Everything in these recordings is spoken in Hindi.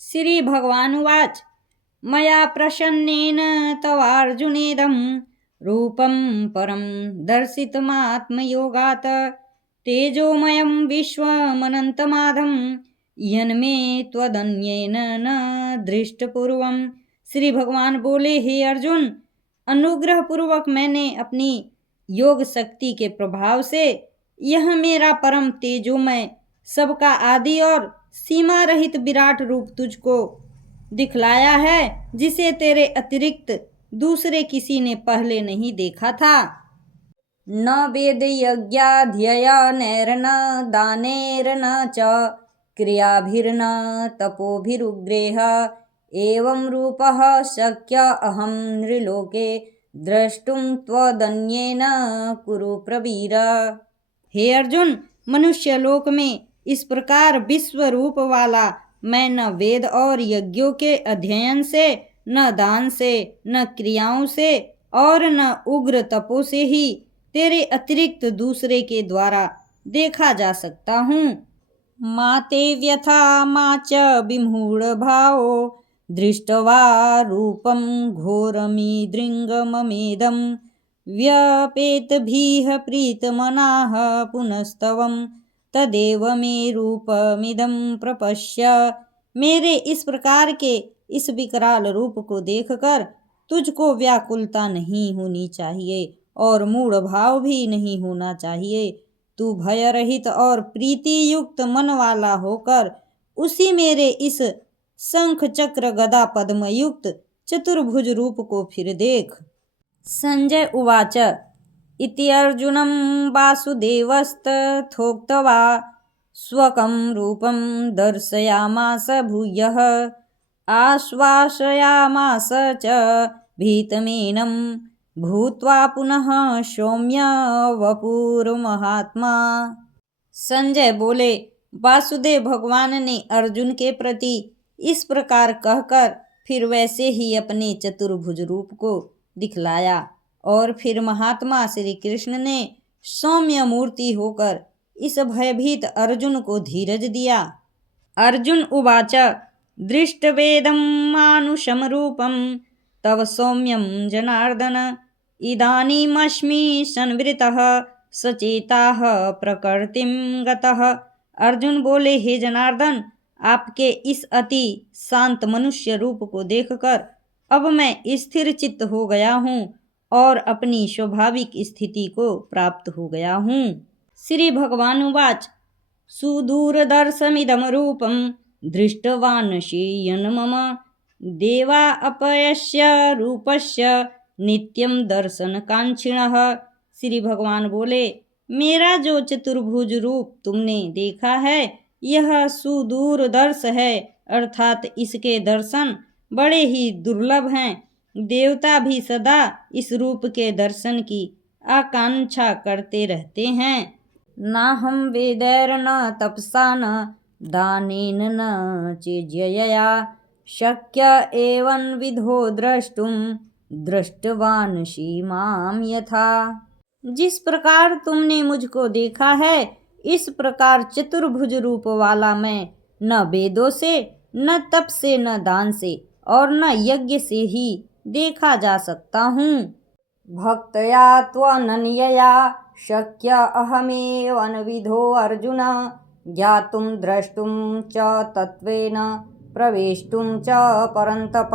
श्रीभगवानुवाच मया प्रसन्नेन तवार्जुनेदं रूपं परं दर्शितमात्मयोगात् तेजोमयं विश्वमनन्तमाधं यन्मे त्वदन्येन न दृष्टपूर्वम। श्री भगवान बोले, हे अर्जुन, अनुग्रह पूर्वक मैंने अपनी योग शक्ति के प्रभाव से यह मेरा परम तेजोमय, सबका आदि और सीमा रहित विराट रूप तुझको दिखलाया है, जिसे तेरे अतिरिक्त दूसरे किसी ने पहले नहीं देखा था। न वेद यज्ञाध्ययनैर्न दानैर्न च क्रियाभिर्न तपोभिरुग्रेह एवं रूपः शक्य अहं नृलोके द्रष्टुम त्वदन्येन कुरु प्रवीर। हे अर्जुन, मनुष्य लोक में इस प्रकार विश्व रूप वाला मैं न वेद और यज्ञों के अध्ययन से, न दान से, न क्रियाओं से और न उग्र तपो से ही तेरे अतिरिक्त दूसरे के द्वारा देखा जा सकता हूँ। माते व्यथा मा च विमूढ़ भावो दृष्ट्वा रूपं घोरमीदृङ्गममेदं व्यपेतभिः प्रीतमनाः पुनस्तवं तदेव मे रूपमिदं प्रपश्य। मेरे इस प्रकार के इस विकराल रूप को देखकर तुझको व्याकुलता नहीं होनी चाहिए और मूढ़ भाव भी नहीं होना चाहिए। तू भय रहित और प्रीति युक्त मन वाला होकर उसी मेरे इस शंख चक्र गदा पद्म युक्त चतुर्भुज रूप को फिर देख। संजय उवाच इति अर्जुनं वासुदेवस्तथोक्त्वा स्वकं रूपं दर्शयामास भूयः आश्वासयामास च भीतमेनं भूत्वा पुनः सौम्य वपुर्महात्मा। संजय बोले, वासुदेव भगवान ने अर्जुन के प्रति इस प्रकार कहकर फिर वैसे ही अपने चतुर्भुज रूप को दिखलाया और फिर महात्मा श्री कृष्ण ने सौम्य मूर्ति होकर इस भयभीत अर्जुन को धीरज दिया। अर्जुन उवाच दृष्टवेदं मानुषं रूपं तव सौम्यं जनार्दन इदानीमस्मि संवृतः सचेताः प्रकृतिं गतः। अर्जुन बोले, हे जनार्दन, आपके इस अति शांत मनुष्य रूप को देखकर अब मैं स्थिर चित्त हो गया हूँ और अपनी स्वाभाविक स्थिति को प्राप्त हो गया हूँ। श्री भगवानुवाच सुदूरदर्शमिदं रूपं दृष्टवानशेयन मम देवा अपयस्य रूपस्य नित्यं दर्शनकांक्षिणः। श्री भगवान बोले, मेरा जो चतुर्भुज रूप तुमने देखा है यह सुदूरदर्श है, अर्थात इसके दर्शन बड़े ही दुर्लभ हैं। देवता भी सदा इस रूप के दर्शन की आकांक्षा करते रहते हैं। ना हम वेदैर्न तपसा न दानेन न चेज्यया शक्य एवं विधो द्रष्टुम दृष्टवानसि माम यथा। जिस प्रकार तुमने मुझको देखा है इस प्रकार चतुर्भुज रूप वाला मैं न वेदों से, न तप से, न दान से और न यज्ञ से ही देखा जा सकता हूँ। भक्तया त्वनन्यया शक्य अहमेवनविधो अर्जुन ज्ञातुं द्रष्टुं च तत्त्वेन प्रवेष्टुं च परन्तप।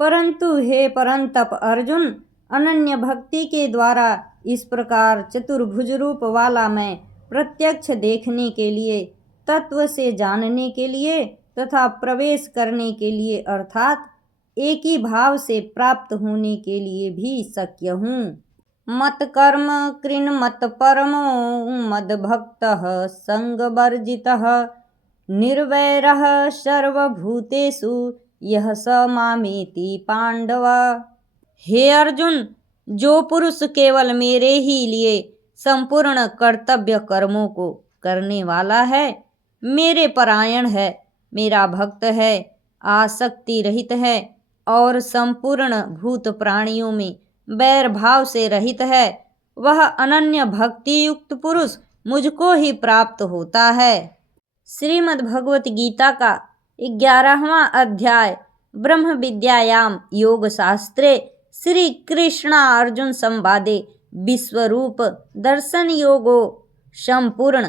परंतु हे परंतप अर्जुन, अनन्य भक्ति के द्वारा इस प्रकार चतुर्भुज रूप वाला मैं प्रत्यक्ष देखने के लिए, तत्व से जानने के लिए तथा प्रवेश करने के लिए अर्थात एक ही भाव से प्राप्त होने के लिए भी शक्य हूँ। मत कर्म कृन् मत परमो मद भक्तः संगवर्जितः निर्वैरः सर्वभूतेषु यह स मामेति पांडव। हे अर्जुन, जो पुरुष केवल मेरे ही लिए संपूर्ण कर्तव्य कर्मों को करने वाला है, मेरे परायण है, मेरा भक्त है, आसक्ति रहित है और संपूर्ण भूत प्राणियों में बैर भाव से रहित है, वह अनन्य भक्ति युक्त पुरुष मुझको ही प्राप्त होता है। श्रीमद् भगवत गीता का 11वां अध्याय ब्रह्म विद्यायाम योग शास्त्रे श्री कृष्णार्जुन संवादे विश्वरूप दर्शन योगो संपूर्ण